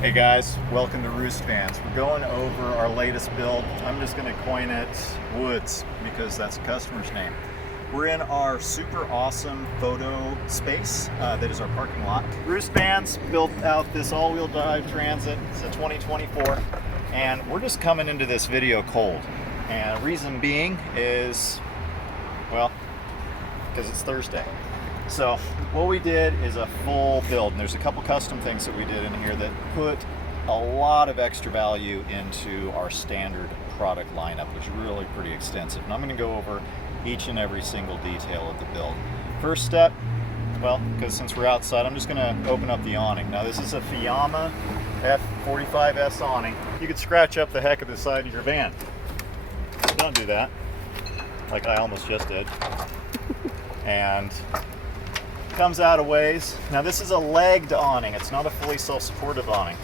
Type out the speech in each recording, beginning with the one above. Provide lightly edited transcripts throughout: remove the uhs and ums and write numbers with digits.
Hey guys, welcome to Roost Vans. We're going over our latest build. I'm just going to coin it Woods because that's a customer's name. We're in our super awesome photo space that is our parking lot. Roost Vans built out this all-wheel drive Transit. It's a 2024, and we're just coming into this video cold. And reason being is, well, because it's Thursday. So what we did is a full build, and there's a couple custom things that we did in here that put a lot of extra value into our standard product lineup, which is really pretty extensive. And I'm going to go over each and every single detail of the build. First step, well, because since we're outside, I'm just going to open up the awning. Now this is a Fiamma F45S awning. You could scratch up the heck of the side of your van. Don't do that, like I almost just did. And comes out a ways. Now this is a legged awning. It's not a fully self-supportive awning.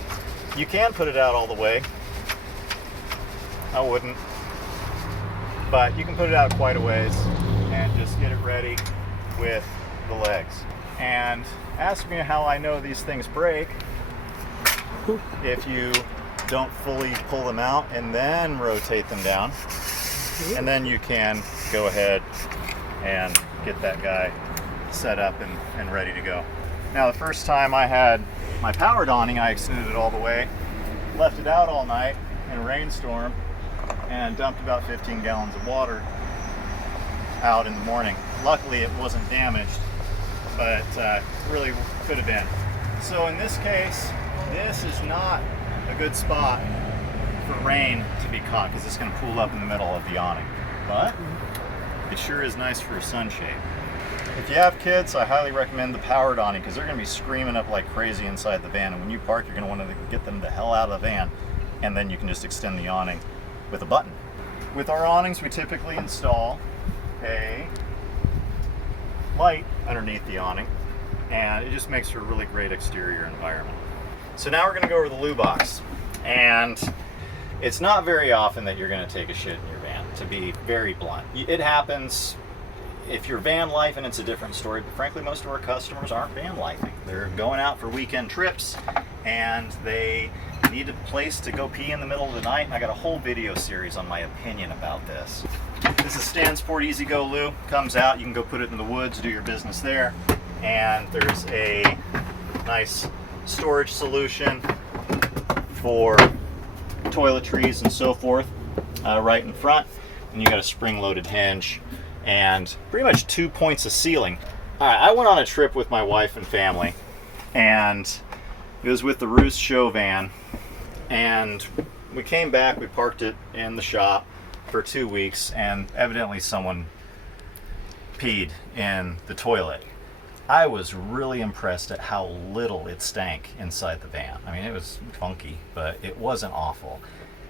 You can put it out all the way. I wouldn't. But you can put it out quite a ways and just get it ready with the legs. And ask me how I know these things break. If you don't fully pull them out and then rotate them down. And then you can go ahead and get that guy set up and ready to go. Now the first time I had my powered awning, I extended it all the way, left it out all night in a rainstorm, and dumped about 15 gallons of water out in the morning. Luckily it wasn't damaged, but really could have been. So in this case, this is not a good spot for rain to be caught because it's going to pool up in the middle of the awning. But it sure is nice for a sunshade. If you have kids, I highly recommend the powered awning because they're going to be screaming up like crazy inside the van, and when you park, you're going to want to get them the hell out of the van, and then you can just extend the awning with a button. With our awnings, we typically install a light underneath the awning, and it just makes for a really great exterior environment. So now we're going to go over the loo box, and it's not very often that you're going to take a shit in your van, to be very blunt. It happens. If you're van lifing, it's a different story, but frankly, limost of our customers aren't van lifing. They're going out for weekend trips and they need a place to go pee in the middle of the night, and I got a whole video series on my opinion about this. This is Stansport Easy Go Loo. Comes out, you can go put it in the woods, do your business there, and there's a nice storage solution for toiletries and so forth right in front, and you got a spring-loaded hinge and pretty much 2 points of ceiling. All right, I went on a trip with my wife and family, and it was with the Roost show van, and we came back, we parked it in the shop for 2 weeks, and evidently someone peed in the toilet. I was really impressed at how little it stank inside the van. I mean, it was funky, but it wasn't awful.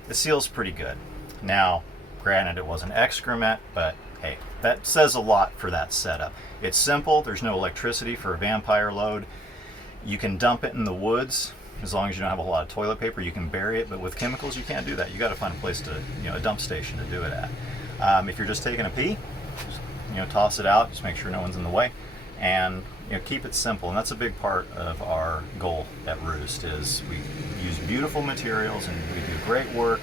The seal's pretty good. Now, granted, it wasn't excrement, but hey, that says a lot for that setup. It's simple, there's no electricity for a vampire load. You can dump it in the woods, as long as you don't have a lot of toilet paper, you can bury it, but with chemicals you can't do that. You gotta find a place to, a dump station to do it at. If you're just taking a pee, just, toss it out, just make sure no one's in the way, and keep it simple. And that's a big part of our goal at Roost, is we use beautiful materials and we do great work,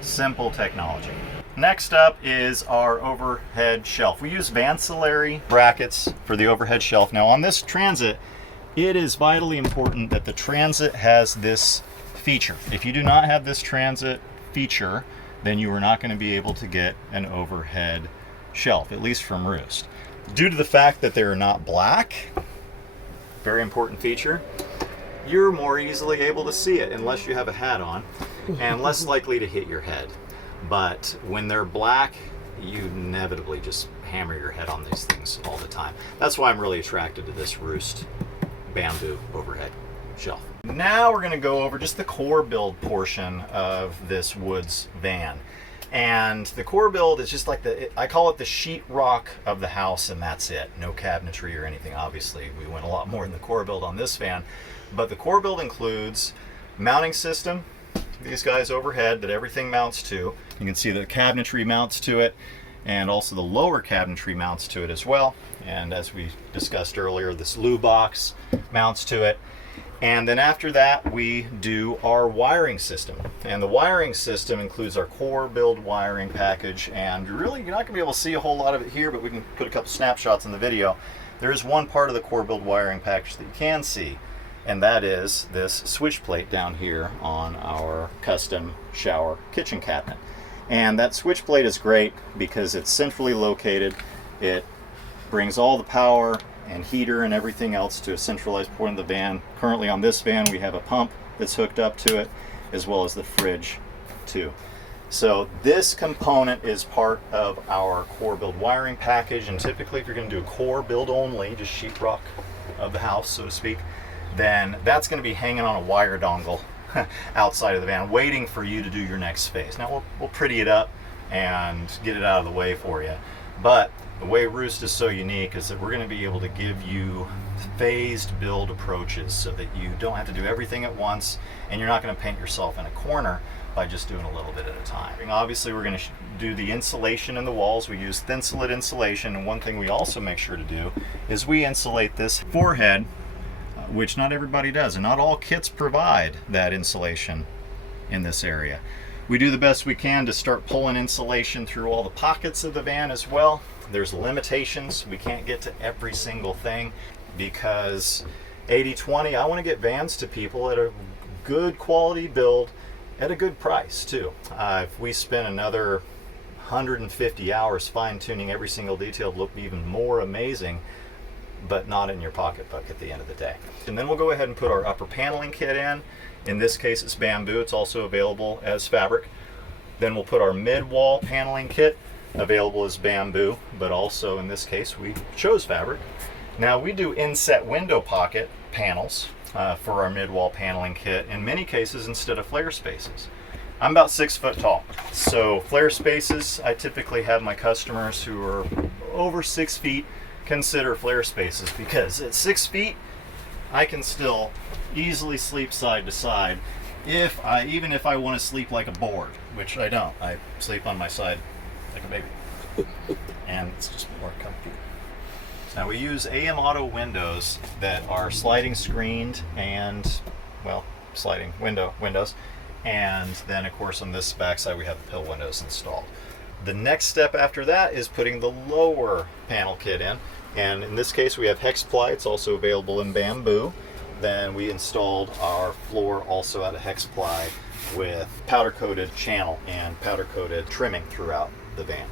simple technology. Next up is our overhead shelf. We use Vancillary brackets for the overhead shelf. Now on this Transit, it is vitally important that the Transit has this feature. If you do not have this Transit feature, then you are not going to be able to get an overhead shelf, at least from Roost. Due to the fact that they're not black, very important feature, you're more easily able to see it unless you have a hat on, and less likely to hit your head. But when they're black, you inevitably just hammer your head on these things all the time. That's why I'm really attracted to this Roost bamboo overhead shelf. Now we're going to go over just the core build portion of this Woods van. And the core build is just like I call it the sheetrock of the house, and that's it. No cabinetry or anything. Obviously, we went a lot more in the core build on this van. But the core build includes mounting system, these guys overhead that everything mounts to. You can see the cabinetry mounts to it, and also the lower cabinetry mounts to it as well. And as we discussed earlier, this loo box mounts to it. And then after that, we do our wiring system. And the wiring system includes our core build wiring package. And really, you're not gonna be able to see a whole lot of it here, but we can put a couple snapshots in the video. There is one part of the core build wiring package that you can see, and that is this switch plate down here on our custom shower kitchen cabinet. And that switch plate is great because it's centrally located. It brings all the power and heater and everything else to a centralized point of the van. Currently on this van we have a pump that's hooked up to it, as well as the fridge too. So this component is part of our core build wiring package, and typically if you're going to do a core build only, just sheetrock of the house so to speak, then that's going to be hanging on a wire dongle outside of the van waiting for you to do your next phase. Now we'll pretty it up and get it out of the way for you, but the way Roost is so unique is that we're going to be able to give you phased build approaches so that you don't have to do everything at once, and you're not going to paint yourself in a corner by just doing a little bit at a time. And obviously we're going to do the insulation in the walls. We use thin slit insulation, and one thing we also make sure to do is we insulate this forehead, which not everybody does, and not all kits provide that insulation in this area. We do the best we can to start pulling insulation through all the pockets of the van as well. There's limitations. We can't get to every single thing because 80/20, I want to get vans to people at a good quality build at a good price too. If we spend another 150 hours fine-tuning every single detail to look even more amazing, but not in your pocketbook at the end of the day. And then we'll go ahead and put our upper paneling kit in. In this case it's bamboo. It's also available as fabric. Then we'll put our mid-wall paneling kit, available as bamboo, but also in this case we chose fabric. Now we do inset window pocket panels for our mid-wall paneling kit, in many cases instead of flare spaces. I'm about 6 foot tall, so flare spaces, I typically have my customers who are over 6 feet consider flare spaces, because at 6 feet I can still easily sleep side to side, even if I want to sleep like a board, which I don't. I sleep on my side like a baby, and it's just more comfy. Now we use AM auto windows that are sliding screened and, well, sliding windows, and then of course on this backside we have the pill windows installed. The next step after that is putting the lower panel kit in, and in this case we have hex ply. It's also available in bamboo. Then we installed our floor also out of hex ply with powder coated channel and powder coated trimming throughout the van.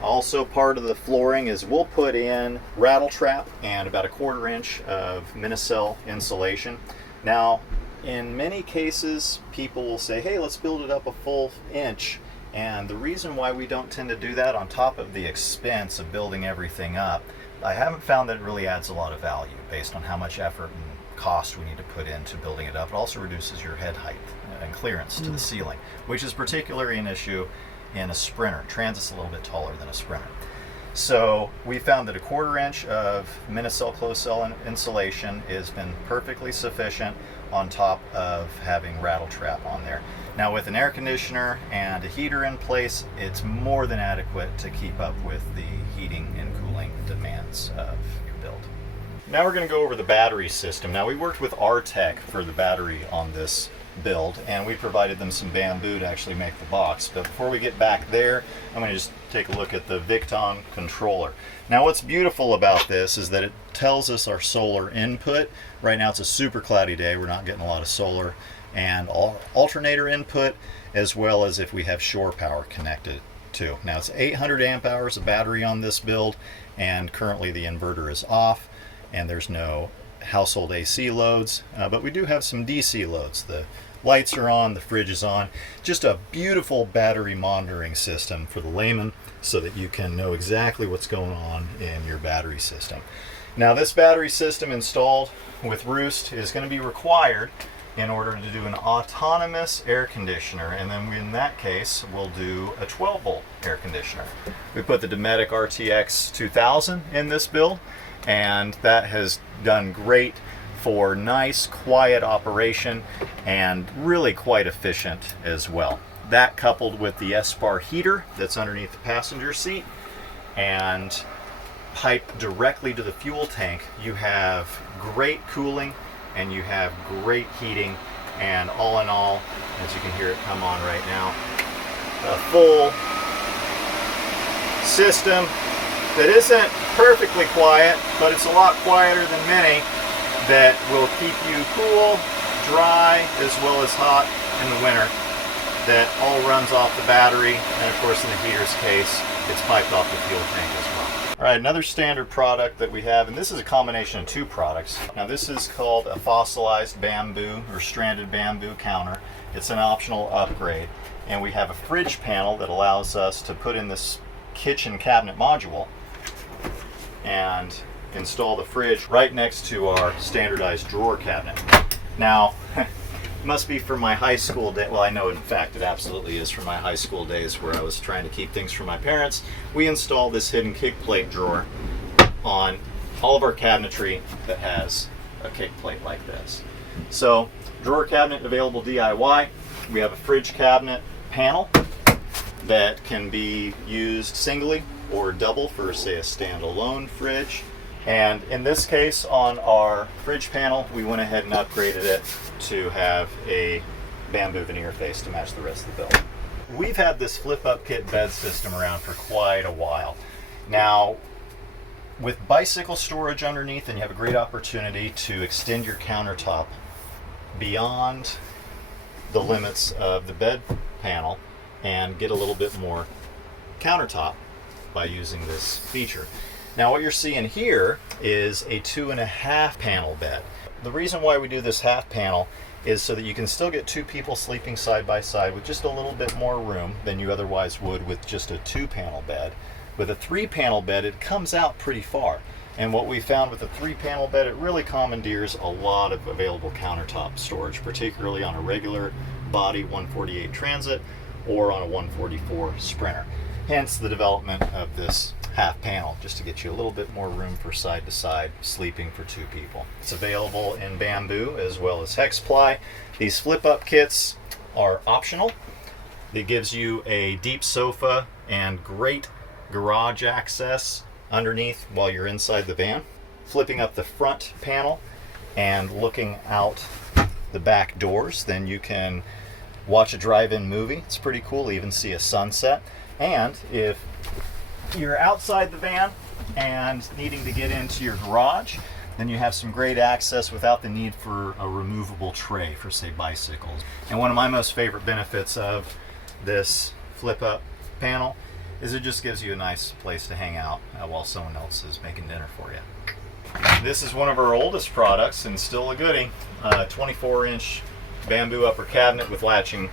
Also part of the flooring is we'll put in rattle trap and about a 1/4 inch of Minicell insulation. Now in many cases people will say, hey, let's build it up a full inch, and the reason why we don't tend to do that, on top of the expense of building everything up, I haven't found that it really adds a lot of value based on how much effort and cost we need to put into building it up. It also reduces your head height and clearance to the ceiling, which is particularly an issue in a Sprinter. Transit's a little bit taller than a Sprinter. So we found that a 1/4 inch of Minicell closed cell insulation has been perfectly sufficient, on top of having rattle trap on there. Now with an air conditioner and a heater in place, it's more than adequate to keep up with the heating and cooling demands of your build. Now we're going to go over the battery system. Now we worked with Artec for the battery on this build, and we provided them some bamboo to actually make the box. But before we get back there, I'm going to just take a look at the Victon controller. Now what's beautiful about this is that it tells us our solar input. Right now it's a super cloudy day, we're not getting a lot of solar, and alternator input, as well as if we have shore power connected too. Now it's 800 amp hours of battery on this build, and currently the inverter is off and there's no household AC loads, but we do have some DC loads. The lights are on, the fridge is on. Just a beautiful battery monitoring system for the layman so that you can know exactly what's going on in your battery system. Now this battery system installed with Roost is going to be required in order to do an autonomous air conditioner, and then in that case we'll do a 12 volt air conditioner. We put the Dometic RTX 2000 in this build, and that has done great for nice quiet operation and really quite efficient as well. That coupled with the S-bar heater that's underneath the passenger seat and piped directly to the fuel tank, you have great cooling and you have great heating. And all in all, as you can hear it come on right now, a full system that isn't perfectly quiet, but it's a lot quieter than many, that will keep you cool, dry, as well as hot in the winter. That all runs off the battery, and of course in the heater's case, it's piped off the fuel tank as well. All right, another standard product that we have, and this is a combination of two products. Now this is called a fossilized bamboo or stranded bamboo counter. It's an optional upgrade. And we have a fridge panel that allows us to put in this kitchen cabinet module and install the fridge right next to our standardized drawer cabinet. Now, it must be from my high school day. Well, I know in fact it absolutely is from my high school days where I was trying to keep things from my parents. We installed this hidden kick plate drawer on all of our cabinetry that has a kick plate like this. So, drawer cabinet available DIY. We have a fridge cabinet panel that can be used singly or double for, say, a standalone fridge. And in this case, on our fridge panel, we went ahead and upgraded it to have a bamboo veneer face to match the rest of the build. We've had this flip-up kit bed system around for quite a while. Now, with bicycle storage underneath, and you have a great opportunity to extend your countertop beyond the limits of the bed panel and get a little bit more countertop by using this feature. Now what you're seeing here is a 2.5 panel bed. The reason why we do this half panel is so that you can still get two people sleeping side by side with just a little bit more room than you otherwise would with just a 2-panel bed. With a 3-panel bed, it comes out pretty far. And what we found with a 3-panel bed, it really commandeers a lot of available countertop storage, particularly on a regular body 148 Transit or on a 144 Sprinter. Hence the development of this half panel, just to get you a little bit more room for side to side sleeping for two people. It's available in bamboo as well as hex ply. These flip up kits are optional. It gives you a deep sofa and great garage access underneath while you're inside the van. Flipping up the front panel and looking out the back doors, then you can watch a drive-in movie. It's pretty cool, even see a sunset. And if you're outside the van and needing to get into your garage, then you have some great access without the need for a removable tray for, say, bicycles. And one of my most favorite benefits of this flip-up panel is it just gives you a nice place to hang out while someone else is making dinner for you. This is one of our oldest products and still a goodie. 24-inch bamboo upper cabinet with latching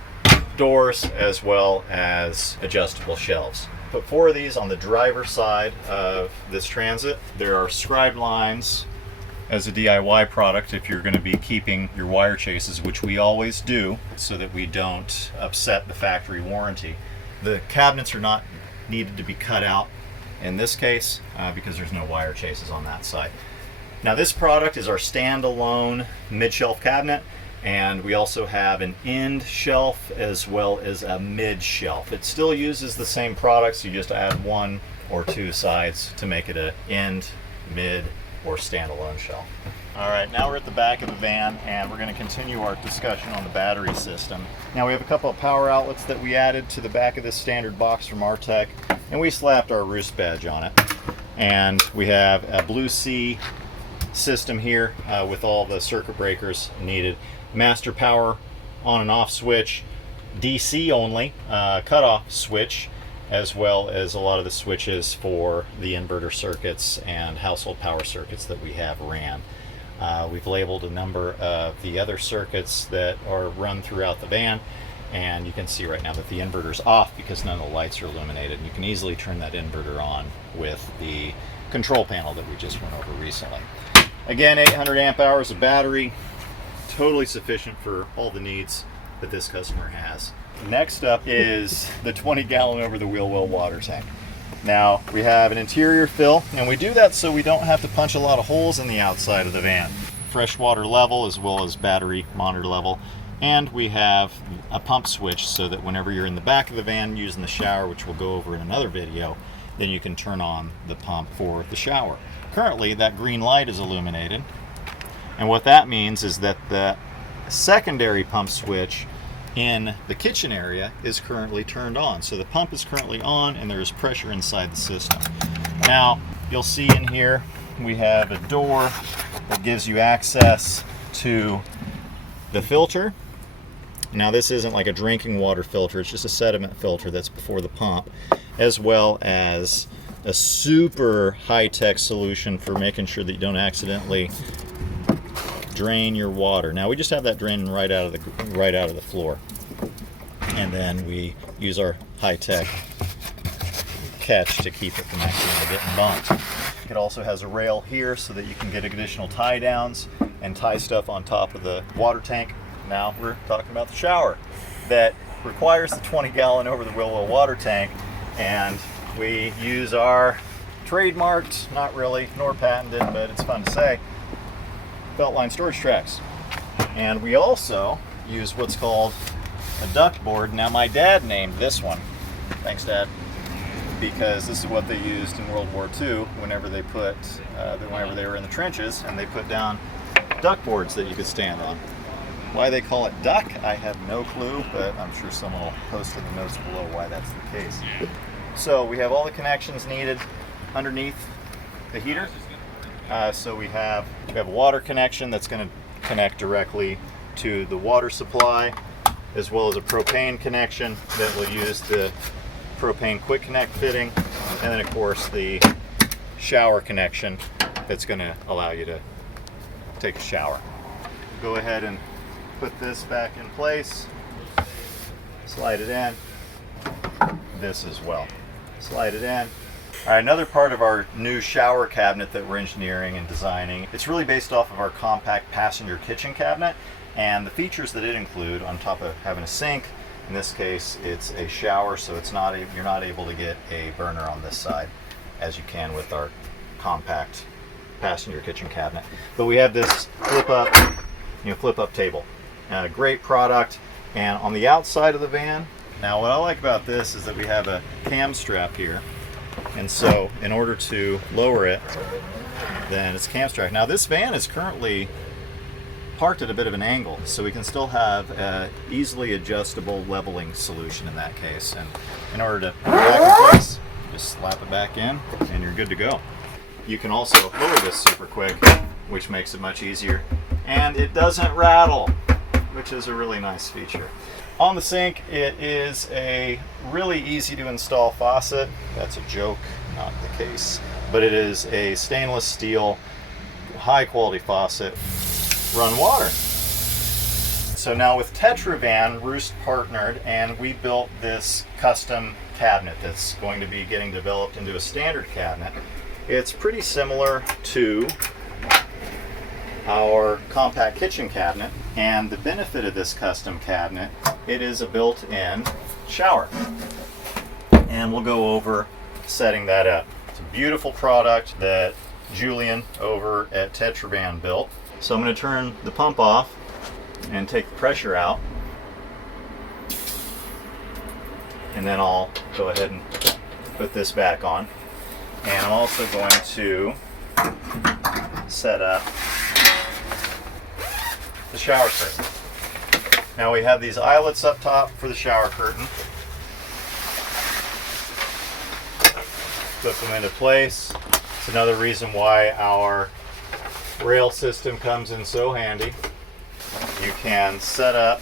doors as well as adjustable shelves. Put 4 of these on the driver's side of this Transit. There are scribe lines as a DIY product if you're going to be keeping your wire chases, which we always do so that we don't upset the factory warranty. The cabinets are not needed to be cut out in this case because there's no wire chases on that side. Now this product is our standalone mid-shelf cabinet, and we also have an end shelf as well as a mid shelf. It still uses the same products, you just add 1 or 2 sides to make it an end, mid, or standalone shelf. All right, now we're at the back of the van and we're going to continue our discussion on the battery system. Now we have a couple of power outlets that we added to the back of this standard box from Artec, and we slapped our Roost badge on it. And we have a Blue Sea system here with all the circuit breakers needed. Master power on and off switch, DC only cutoff switch, as well as a lot of the switches for the inverter circuits and household power circuits that we have ran. We've labeled a number of the other circuits that are run throughout the van, and you can see right now that the inverter's off because none of the lights are illuminated. And you can easily turn that inverter on with the control panel that we just went over recently. Again, 800 amp hours of battery, totally sufficient for all the needs that this customer has. Next up is the 20-gallon over-the-wheel well water tank. Now, we have an interior fill, and we do that so we don't have to punch a lot of holes in the outside of the van. Freshwater level as well as battery monitor level. And we have a pump switch so that whenever you're in the back of the van using the shower, which we'll go over in another video, then you can turn on the pump for the shower. Currently, that green light is illuminated, And what that means is that the secondary pump switch in the kitchen area is currently turned on. So the pump is currently on and there is pressure inside the system. Now, you'll see in here we have a door that gives you access to the filter. Now, this isn't like a drinking water filter, it's just a sediment filter that's before the pump, as well as a super high-tech solution for making sure that you don't accidentally drain your water. Now, we just have that draining right out of the floor, and then we use our high-tech catch to keep it from accidentally getting bumped. It also has a rail here so that you can get additional tie downs and tie stuff on top of the water tank. Now we're talking about the shower that requires the 20-gallon over-the-wheel water tank, and we use our trademarked, not really, nor patented, but it's fun to say, belt line storage tracks. And we also use what's called a duct board. Now, my dad named this one, thanks Dad, because this is what they used in World War II whenever they were in the trenches, and they put down duct boards that you could stand on. Why they call it duck, I have no clue, but I'm sure someone will post in the notes below why that's the case. So we have all the connections needed underneath the heater. So we have a water connection that's going to connect directly to the water supply, as well as a propane connection that will use the propane quick connect fitting, and then of course the shower connection that's going to allow you to take a shower. Go ahead and put this back in place, slide it in, this as well, slide it in. All right, another part of our new shower cabinet that we're engineering and designing, it's really based off of our compact passenger kitchen cabinet, and the features that it include, on top of having a sink, in this case it's a shower, so you're not able to get a burner on this side as you can with our compact passenger kitchen cabinet. But we have this flip up table. Great product. And on the outside of the van, now what I like about this is that we have a cam strap here, and so in order to lower it, then it's cam strap. Now this van is currently parked at a bit of an angle, so we can still have an easily adjustable leveling solution in that case. And in order to put it back in place, just slap it back in and you're good to go. You can also lower this super quick, which makes it much easier, and it doesn't rattle, which is a really nice feature. On the sink, it is a really easy to install faucet. That's a joke, not the case, but it is a stainless steel, high quality faucet, run water. So now with Tetra Van, Roost partnered, and we built this custom cabinet that's going to be getting developed into a standard cabinet. It's pretty similar to our compact kitchen cabinet, and the benefit of this custom cabinet, it is a built-in shower, and we'll go over setting that up. It's a beautiful product that Julian over at Tetra Van built. So I'm going to turn the pump off and take the pressure out, and then I'll go ahead and put this back on. And I'm also going to set up the shower curtain. Now we have these eyelets up top for the shower curtain. Flip them into place. It's another reason why our rail system comes in so handy. You can set up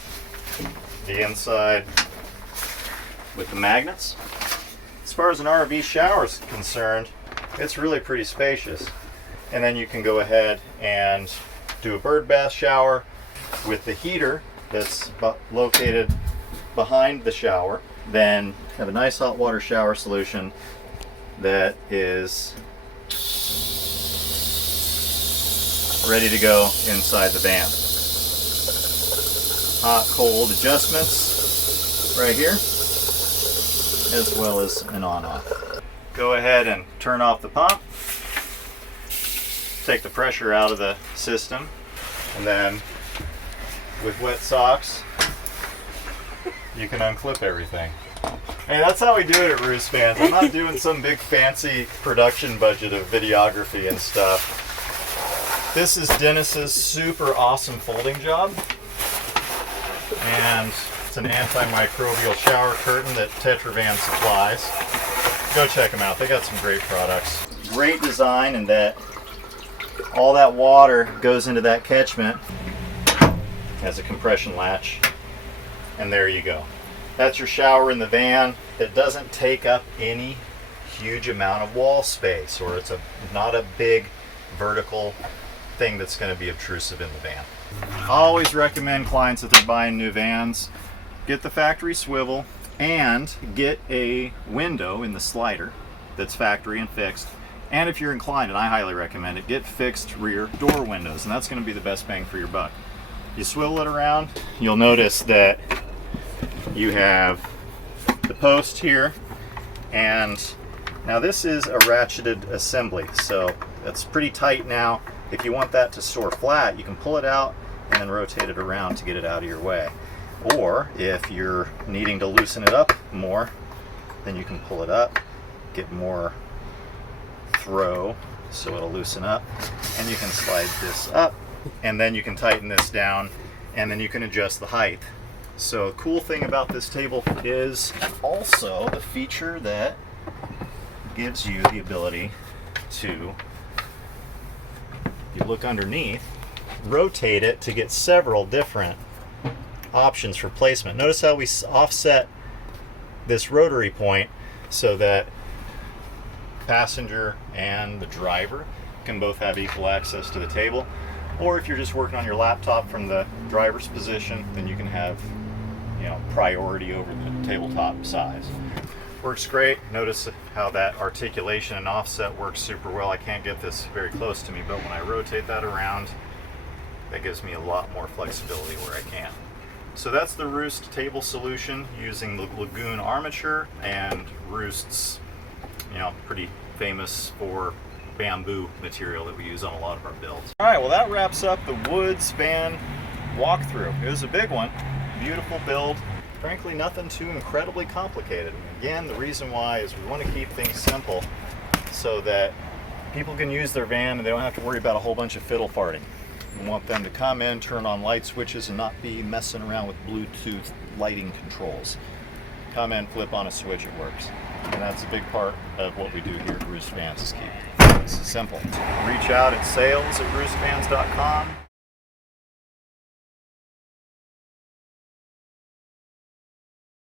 the inside with the magnets. As far as an RV shower is concerned, it's really pretty spacious. And then you can go ahead and do a bird bath shower with the heater that's located behind the shower. Then have a nice hot water shower solution that is ready to go inside the van. Hot, cold adjustments right here, as well as an on-off. Go ahead and turn off the pump, take the pressure out of the system, and then with wet socks you can unclip everything. And that's how we do it at Roost Vans. I'm not doing some big fancy production budget of videography and stuff. This is Dennis's super awesome folding job. And it's an antimicrobial shower curtain that Tetra Van supplies. Go check them out. They got some great products. Great design in that all that water goes into that catchment as a compression latch. And there you go. That's your shower in the van. It doesn't take up any huge amount of wall space, or it's not a big vertical thing that's going to be obtrusive in the van. I always recommend clients that they're buying new vans, get the factory swivel and get a window in the slider that's factory and fixed. And if you're inclined, and I highly recommend it, get fixed rear door windows, and that's going to be the best bang for your buck. You swivel it around, you'll notice that you have the post here, and now this is a ratcheted assembly, so it's pretty tight now. If you want that to store flat, you can pull it out and then rotate it around to get it out of your way. Or if you're needing to loosen it up more, then you can pull it up, get more throw so it'll loosen up, and you can slide this up, and then you can tighten this down, and then you can adjust the height. So the cool thing about this table is also the feature that gives you the ability to, if you look underneath, rotate it to get several different options for placement. Notice how we offset this rotary point so that passenger and the driver can both have equal access to the table. Or if you're just working on your laptop from the driver's position, then you can have, you know, priority over the tabletop size. Works great. Notice how that articulation and offset works super well. I can't get this very close to me, but when I rotate that around, that gives me a lot more flexibility where I can. So that's the Roost table solution using the Lagun armature and Roost's, you know, pretty famous for bamboo material that we use on a lot of our builds. All right, well that wraps up the Woods van walkthrough. It was a big one, beautiful build. Frankly, nothing too incredibly complicated. Again, the reason why is we want to keep things simple so that people can use their van and they don't have to worry about a whole bunch of fiddle farting. We want them to come in, turn on light switches, and not be messing around with Bluetooth lighting controls. Come in, flip on a switch, it works. And that's a big part of what we do here at Roost Vans, is keep things simple. Reach out at sales@roostvans.com.